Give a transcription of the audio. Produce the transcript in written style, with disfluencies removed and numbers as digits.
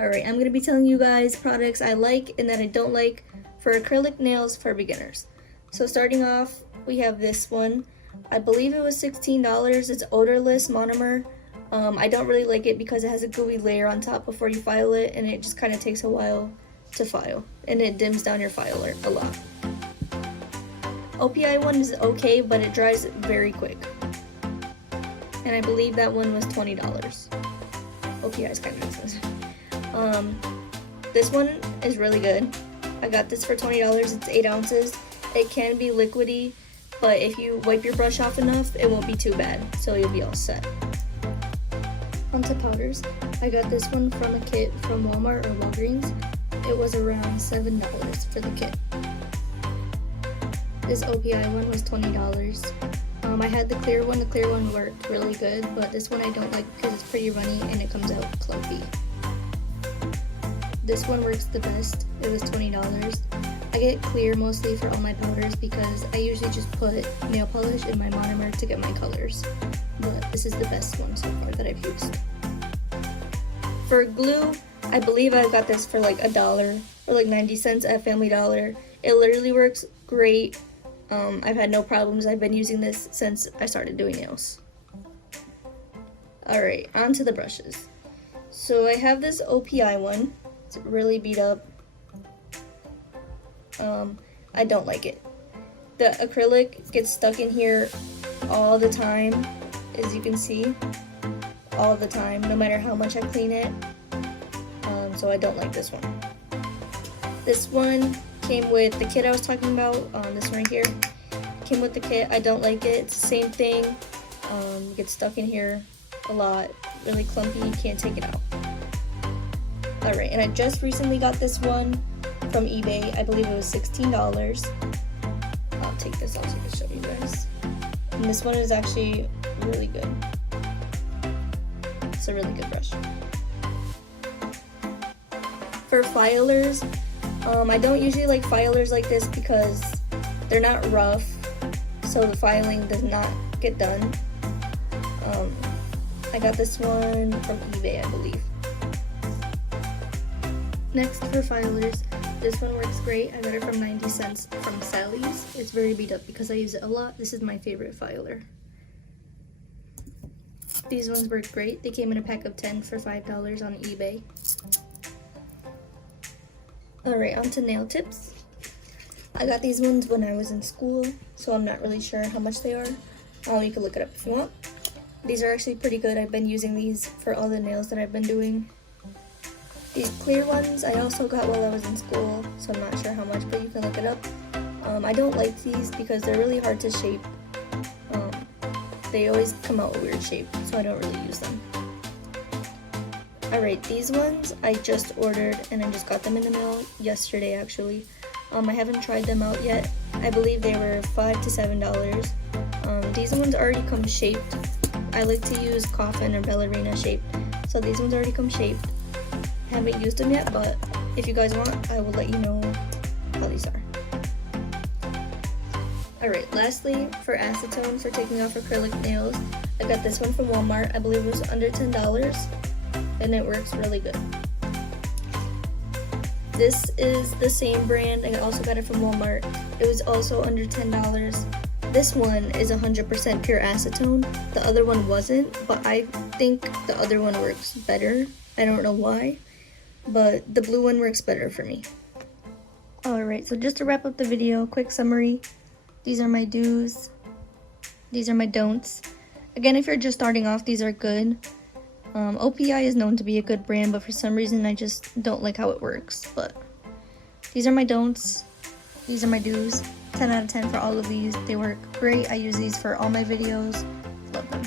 Alright, I'm going to be telling you guys products I like and that I don't like for acrylic nails for beginners. So starting off, we have this one. I believe it was $16. It's odorless monomer. I don't really like it because it has a gooey layer on top before you file it, and it just kind of takes a while to file, and it dims down your filer a lot. OPI one is okay, but it dries very quick. And I believe that one was $20. OPI is kind of expensive. This one is really good. I got this for $20. It's 8 ounces. It can be liquidy, but if you wipe your brush off enough, it won't be too bad, so you'll be all set. Onto powders. I got this one from a kit from Walmart or Walgreens. It was around $7 for the kit. This OPI one was $20. I had the clear one. The clear one worked really good, but this one I don't like because it's pretty runny and it comes out clumpy. This one works the best. It was $20. I get clear mostly for all my powders because I usually just put nail polish in my monomer to get my colors. But this is the best one so far that I've used. For glue, I believe I got this for like $1 or like 90 cents at Family Dollar. It literally works great. I've had no problems. I've been using this since I started doing nails. Alright, on to the brushes. So I have this OPI one. It's really beat up. I don't like it. The acrylic gets stuck in here all the time, as you can see. All the time, no matter how much I clean it. So I don't like this one. This one came with the kit I was talking about, this one right here. Came with the kit. I don't like it. It's the same thing. Gets stuck in here a lot. Really clumpy. You can't take it out. Alright, and I just recently got this one from eBay. I believe it was $16. I'll take this out so I can show you guys. And this one is actually really good. It's a really good brush. For filers, I don't usually like filers like this because they're not rough, so the filing does not get done. I got this one from eBay, I believe. Next, for filers, this one works great. I got it from 90 cents from Sally's. It's very beat up because I use it a lot. This is my favorite filer. These ones work great. They came in a pack of 10 for $5 on eBay. Alright, on to nail tips. I got these ones when I was in school, so I'm not really sure how much they are. You can look it up if you want. These are actually pretty good. I've been using these for all the nails that I've been doing. These clear ones I also got while I was in school, so I'm not sure how much, but you can look it up. I don't like these because they're really hard to shape. They always come out a weird shape, so I don't really use them. Alright, these ones I just ordered and I just got them in the mail yesterday actually. I haven't tried them out yet. I believe they were $5 to $7. These ones already come shaped. I like to use coffin or ballerina shaped, so these ones already come shaped. Haven't used them yet, but if you guys want, I will let you know how these are. Alright, lastly, for acetone for taking off acrylic nails, I got this one from Walmart. I believe it was under $10, and it works really good. This is the same brand. I also got it from Walmart. It was also under $10. This one is 100% pure acetone. The other one wasn't, but I think the other one works better. I don't know why, but the blue one works better for me. Alright, so just to wrap up the video, quick summary. These are my do's. These are my don'ts. Again, if you're just starting off, these are good. OPI is known to be a good brand, but for some reason I just don't like how it works. But these are my don'ts. These are my do's. 10 out of 10 for all of these. They work great. I use these for all my videos. Love them.